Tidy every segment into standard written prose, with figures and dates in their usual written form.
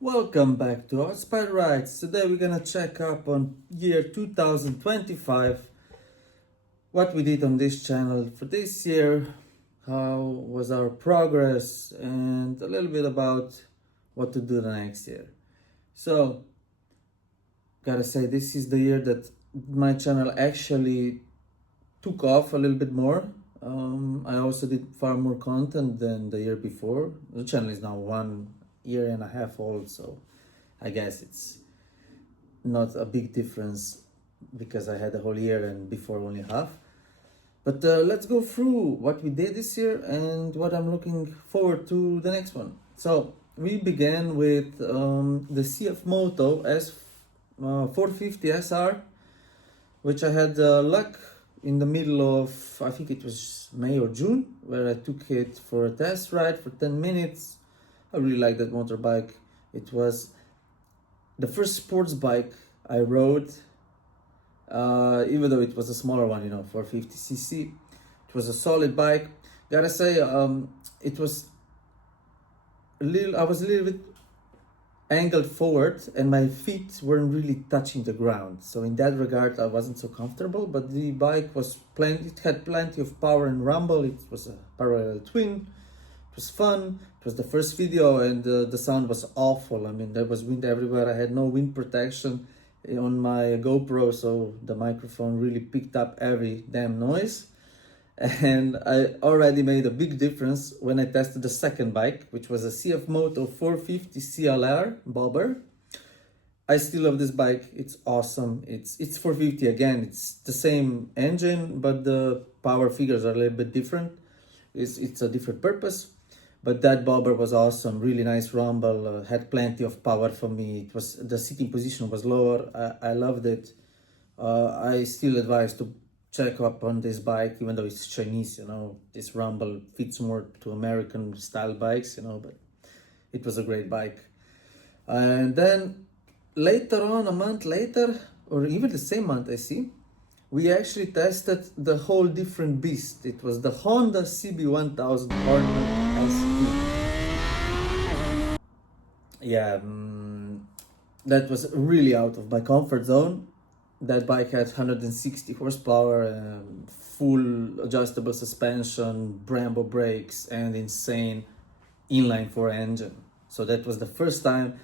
Welcome back to Hotspot Rides. Today we're gonna check up on year 2025, what we did on this channel for this year, how was our progress, and a little bit about what to do the next year. So, gotta say, this is the year that my channel actually took off a little bit more. I also did far more content than the year before. The channel is now 1.5 years old, so I guess it's not a big difference because I had a whole year and before only half. But let's go through what we did this year and what I'm looking forward to the next one. So we began with the CF Moto S450 SR, which I had luck in the middle of, I think it was May or June, where I took it for a test ride for 10 minutes. I really like that motorbike. It was the first sports bike I rode, even though it was a smaller one, 450cc. It was a solid bike. Gotta say, it was I was a little bit angled forward and my feet weren't really touching the ground. So in that regard, I wasn't so comfortable, but the bike it had plenty of power and rumble. It was a parallel twin. It was fun. It was the first video and the sound was awful. I mean, there was wind everywhere. I had no wind protection on my GoPro, so the microphone really picked up every damn noise. And I already made a big difference when I tested the second bike, which was a CF Moto 450 CLR bobber. I still love this bike. It's awesome. It's 450 again. It's the same engine, but the power figures are a little bit different. It's a different purpose. But that bobber was awesome. Really nice rumble. Had plenty of power for me. The sitting position was lower. I loved it. I still advise to check up on this bike, even though it's Chinese, this rumble fits more to American style bikes, but it was a great bike. And then later on, a month later, or even the same month, I see, we actually tested the whole different beast. It was the Honda CB1000 Hornet ST. Yeah, that was really out of my comfort zone. That bike had 160 horsepower, full adjustable suspension, Brembo brakes, and insane inline 4 engine. So that was the first time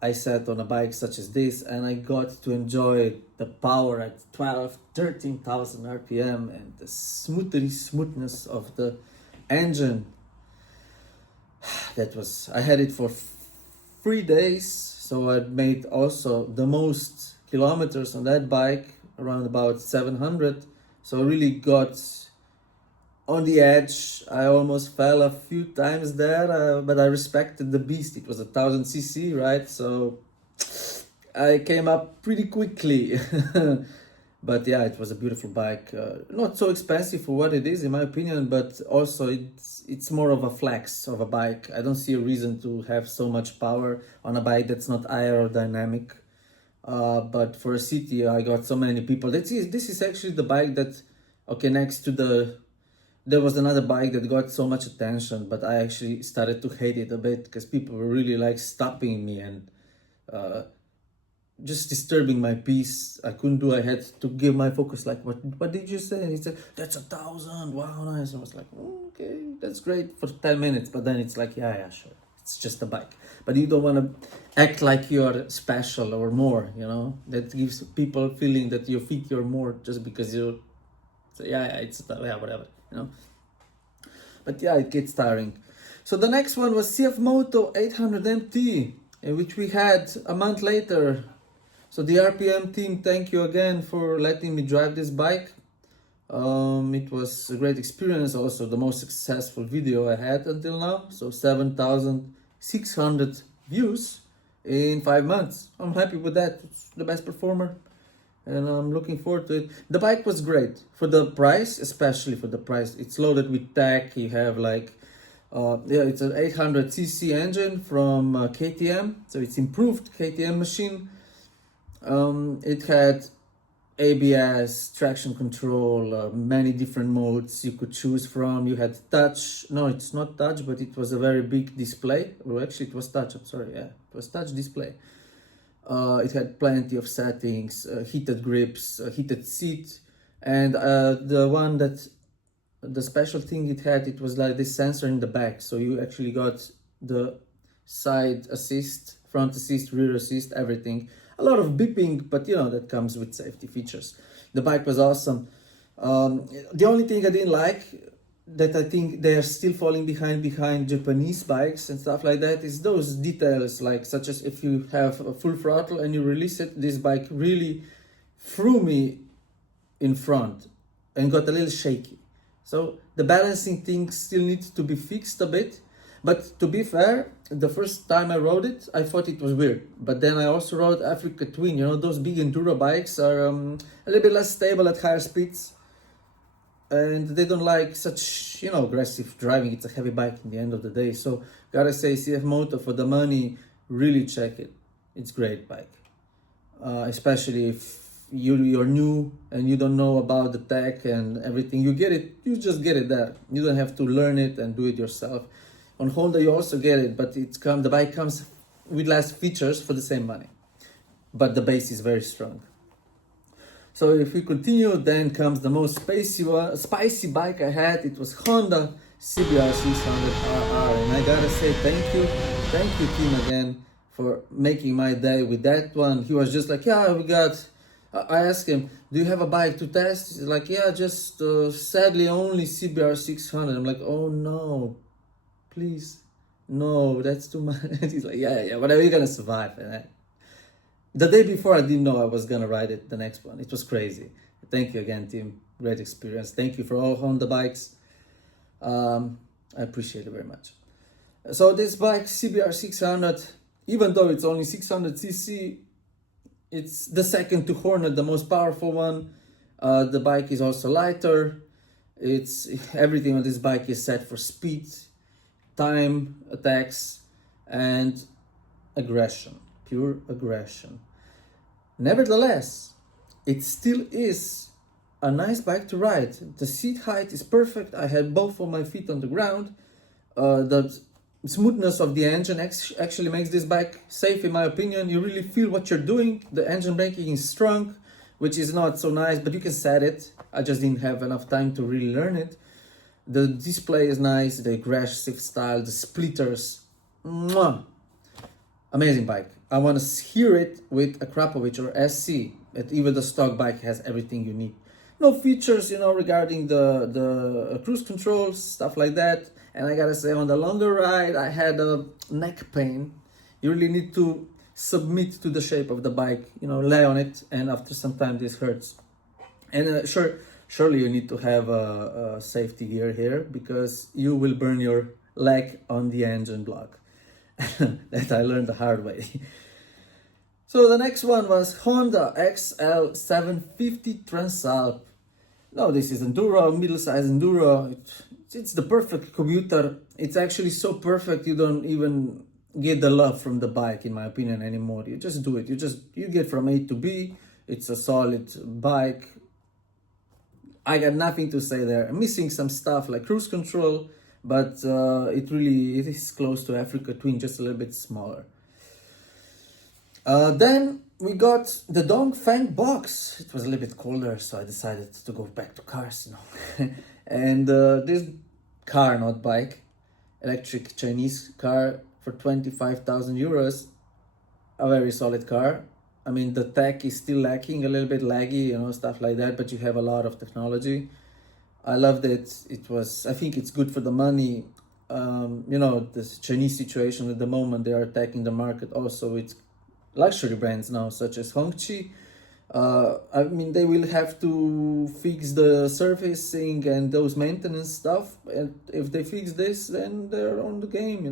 I sat on a bike such as this, and I got to enjoy the power at 13,000 RPM and the smoothness of the engine. I had it for 3 days, so I made also the most kilometers on that bike, around about 700. So I really got on the edge. I almost fell a few times there, but I respected the beast. It was 1000cc, right? So I came up pretty quickly. But yeah, it was a beautiful bike. Not so expensive for what it is, in my opinion, but also it's more of a flex of a bike. I don't see a reason to have so much power on a bike that's not aerodynamic. But for a city, I got so many people. This is actually the bike that, okay, next to there was another bike that got so much attention, but I actually started to hate it a bit because people were really like stopping me and just disturbing my peace. I had to give my focus, like, what did you say? And he said, that's 1,000, wow, nice. I was like, okay, that's great for 10 minutes. But then it's like, yeah, sure. It's just a bike. But you don't want to act like you're special or more, That gives people feeling that you think you're more just because you say, whatever, But yeah, it gets tiring. So the next one was CF Moto 800 MT, which we had a month later. So the RPM team, thank you again for letting me drive this bike. It was a great experience, also the most successful video I had until now. So 7,600 views in 5 months. I'm happy with that. It's the best performer and I'm looking forward to it. The bike was great for the price, especially for the price. It's loaded with tech. You have it's an 800cc engine from KTM, so it's improved KTM machine. It had ABS, traction control, many different modes you could choose from. You had touch. No, it's not touch, but it was a very big display. Well, actually, it was touch. I'm sorry. Yeah, it was touch display. It had plenty of settings, heated grips, heated seat, and the special thing it had, it was like this sensor in the back. So you actually got the side assist, front assist, rear assist, everything. A lot of beeping, but that comes with safety features. The bike was awesome. The only thing I didn't like, that I think they are still falling behind Japanese bikes and stuff like that, is those details, like such as if you have a full throttle and you release it, this bike really threw me in front and got a little shaky. So the balancing thing still needs to be fixed a bit. But to be fair, the first time I rode it, I thought it was weird. But then I also rode Africa Twin. Those big enduro bikes are a little bit less stable at higher speeds. And they don't like such, aggressive driving. It's a heavy bike in the end of the day. So gotta say, CF Moto, for the money, really check it. It's great bike. Especially if you're new and you don't know about the tech and everything. You just get it there. You don't have to learn it and do it yourself. On Honda, you also get it, but the bike comes with less features for the same money. But the base is very strong. So if we continue, then comes the most spicy bike I had. It was Honda CBR 600RR. And I gotta say thank you Tim again for making my day with that one. He was just like, yeah, I asked him, do you have a bike to test? He's like, yeah, just sadly only CBR 600. I'm like, oh no. Please, no, that's too much. He's like, yeah, whatever, you're gonna survive. And the day before, I didn't know I was gonna ride it, the next one. It was crazy. Thank you again, team. Great experience. Thank you for all Honda bikes. I appreciate it very much. So this bike, CBR 600, even though it's only 600cc, it's the second to Hornet, the most powerful one. The bike is also lighter. Everything on this bike is set for speed, time, attacks, and aggression, pure aggression. Nevertheless, it still is a nice bike to ride. The seat height is perfect. I had both of my feet on the ground. The smoothness of the engine actually makes this bike safe, in my opinion. You really feel what you're doing. The engine braking is strong, which is not so nice, but you can set it. I just didn't have enough time to really learn it. The display is nice, the aggressive style, the splitters. Mwah! Amazing bike. I want to hear it with a Krapovic or SC. But even the stock bike has everything you need. No features, regarding the cruise controls, stuff like that. And I gotta say, on the longer ride, I had a neck pain. You really need to submit to the shape of the bike, lay on it, and after some time this hurts. And surely you need to have a safety gear here, because you will burn your leg on the engine block. That I learned the hard way. So the next one was Honda XL 750 Transalp. Now this is enduro, middle-sized enduro. It's the perfect commuter. It's actually so perfect you don't even get the love from the bike, in my opinion, anymore. You just do it. You get from A to B. It's a solid bike. I got nothing to say there. I'm missing some stuff like cruise control, but it is close to Africa Twin, just a little bit smaller. Then we got the Dongfeng box. It was a little bit colder, so I decided to go back to cars, And this car, not bike, electric Chinese car for 25,000 euros, a very solid car. I mean, the tech is still lacking, a little bit laggy, stuff like that, but you have a lot of technology. I loved it. I think it's good for the money. This Chinese situation at the moment, they are attacking the market also with luxury brands now, such as Hongqi. They will have to fix the surfacing and those maintenance stuff. And if they fix this, then they're on the game,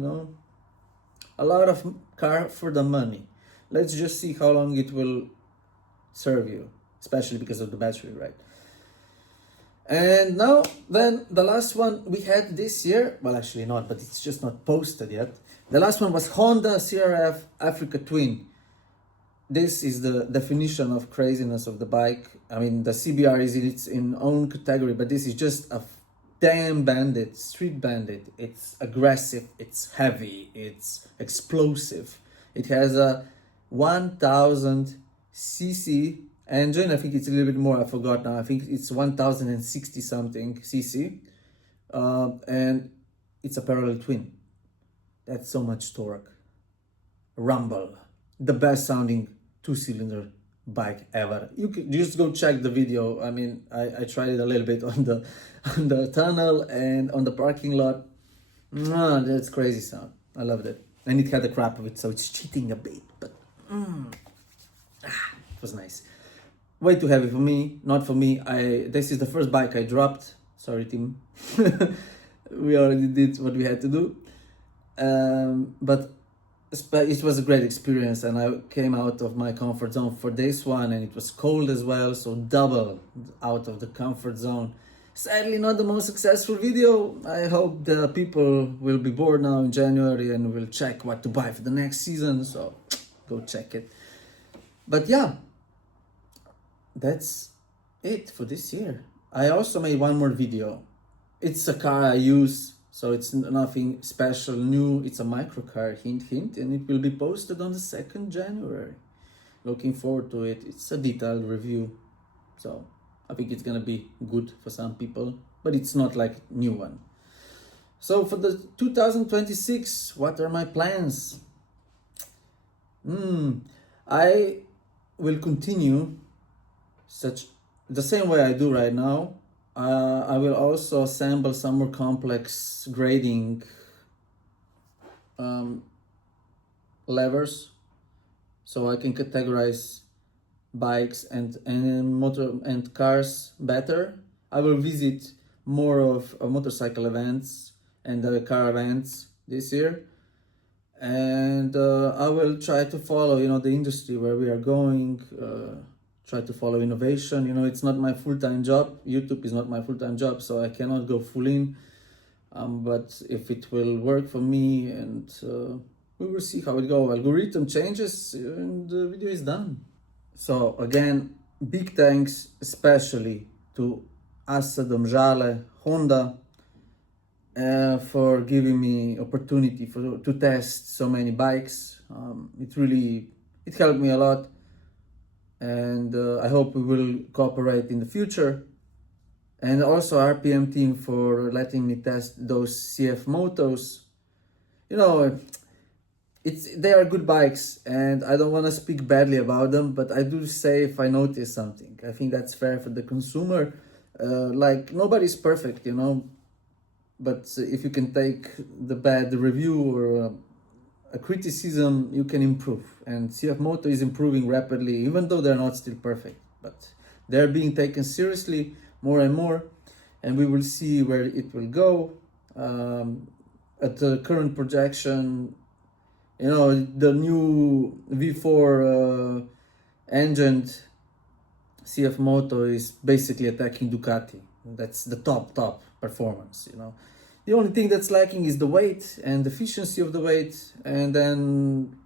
A lot of car for the money. Let's just see how long it will serve you, especially because of the battery, right? And now, then, the last one we had this year, well, actually not, but it's just not posted yet. The last one was Honda CRF Africa Twin. this is the definition of craziness of the bike. I mean, the CBR is in its own category, but this is just a damn bandit, street bandit. It's aggressive, it's heavy, it's explosive. It has a 1000 cc engine. I think it's a little bit more, I forgot now. I think it's 1060 something cc. And it's a parallel twin. That's so much torque. Rumble, the best sounding two-cylinder bike ever. You can just go check the video. I mean, I tried it a little bit on the tunnel and on the parking lot. That's crazy sound. I loved it. And it had the crap of it, so it's cheating a bit, but it was nice. Way too heavy for me, not for me. This is the first bike I dropped. Sorry, Tim. We already did what we had to do. But it was a great experience, and I came out of my comfort zone for this one, and it was cold as well, so double out of the comfort zone. Sadly, not the most successful video. I hope the people will be bored now in January and will check what to buy for the next season, so go check it. But yeah, that's it for this year. I also made one more video. It's a car I use, so it's nothing special new. It's a microcar, hint hint, and it will be posted on the 2nd January. Looking forward to it. It's a detailed review, so I think it's gonna be good for some people, but it's not like a new one. So for the 2026, what are my plans? I will continue the same way I do right now. I will also assemble some more complex grading levers, so I can categorize bikes and cars better. I will visit more of motorcycle events and car events this year, and I will try to follow the industry where we are going. Try to follow innovation. It's not my full-time job. YouTube is not my full-time job, so I cannot go full in. But if it will work for me, and we will see how it goes. Algorithm changes and the video is done. So again, big thanks especially to Assa Domžale, Honda, for giving me opportunity to test so many bikes. It helped me a lot. And I hope we will cooperate in the future. And also RPM team for letting me test those CF Motos. They are good bikes, and I don't want to speak badly about them, but I do say if I notice something. I think that's fair for the consumer. Nobody's perfect, but if you can take the bad review or a criticism, you can improve, and CF Moto is improving rapidly, even though they're not still perfect, but they're being taken seriously more and more, and we will see where it will go. At the current projection, the new V4 engined CF Moto is basically attacking Ducati. That's the top performance. The only thing that's lacking is the weight and the efficiency of the weight, and then,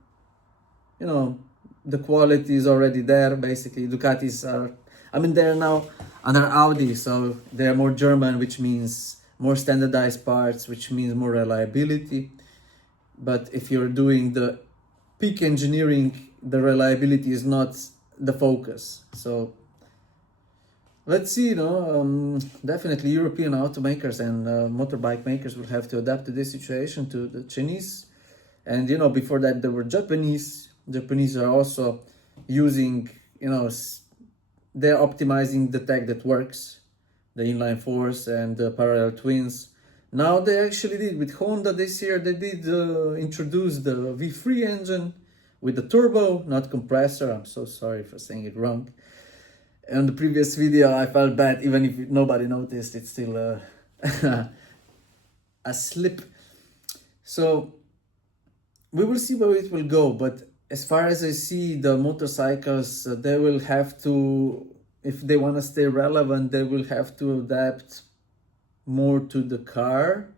the quality is already there. Basically, Ducatis they're now under Audi, so they're more German, which means more standardized parts, which means more reliability. But if you're doing the peak engineering, the reliability is not the focus. So let's see, definitely European automakers and motorbike makers will have to adapt to this situation, to the Chinese. And, before that, there were Japanese. Japanese are also using, they're optimizing the tech that works, the inline fours and the parallel twins. Now they actually did, with Honda this year, they did introduce the V3 engine with the turbo, not compressor. I'm so sorry for saying it wrong. On the previous video, I felt bad, even if nobody noticed, it's still a slip. So we will see where it will go, but as far as I see, the motorcycles, they will have to, if they want to stay relevant, they will have to adapt more to the car.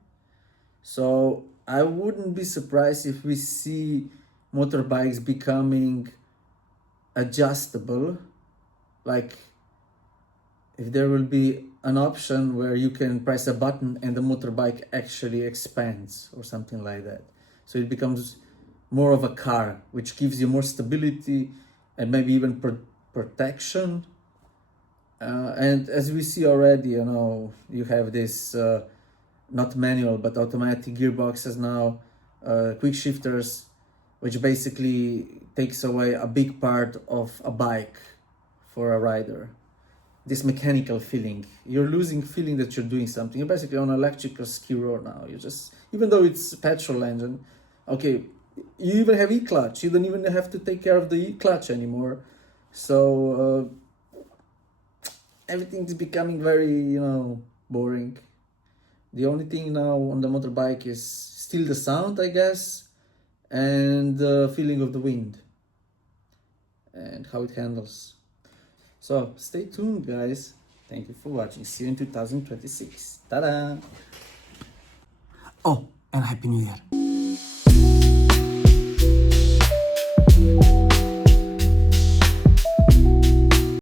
So I wouldn't be surprised if we see motorbikes becoming adjustable, like if there will be an option where you can press a button and the motorbike actually expands or something like that. So it becomes more of a car, which gives you more stability and maybe even protection. And as we see already, you know, you have this not manual but automatic gearboxes now, quick shifters, which basically takes away a big part of a bike for a rider. This mechanical feeling, you're losing feeling that you're doing something. You're basically on an electrical ski row now. You just, even though it's petrol engine, okay, you even have e-clutch. You don't even have to take care of the e-clutch anymore. So everything's becoming very, you know, boring. The only thing now on the motorbike is still the sound, I guess, and the feeling of the wind and how it handles. So stay tuned, guys. Thank you for watching. See you in 2026. Ta-da! Oh, and Happy New Year.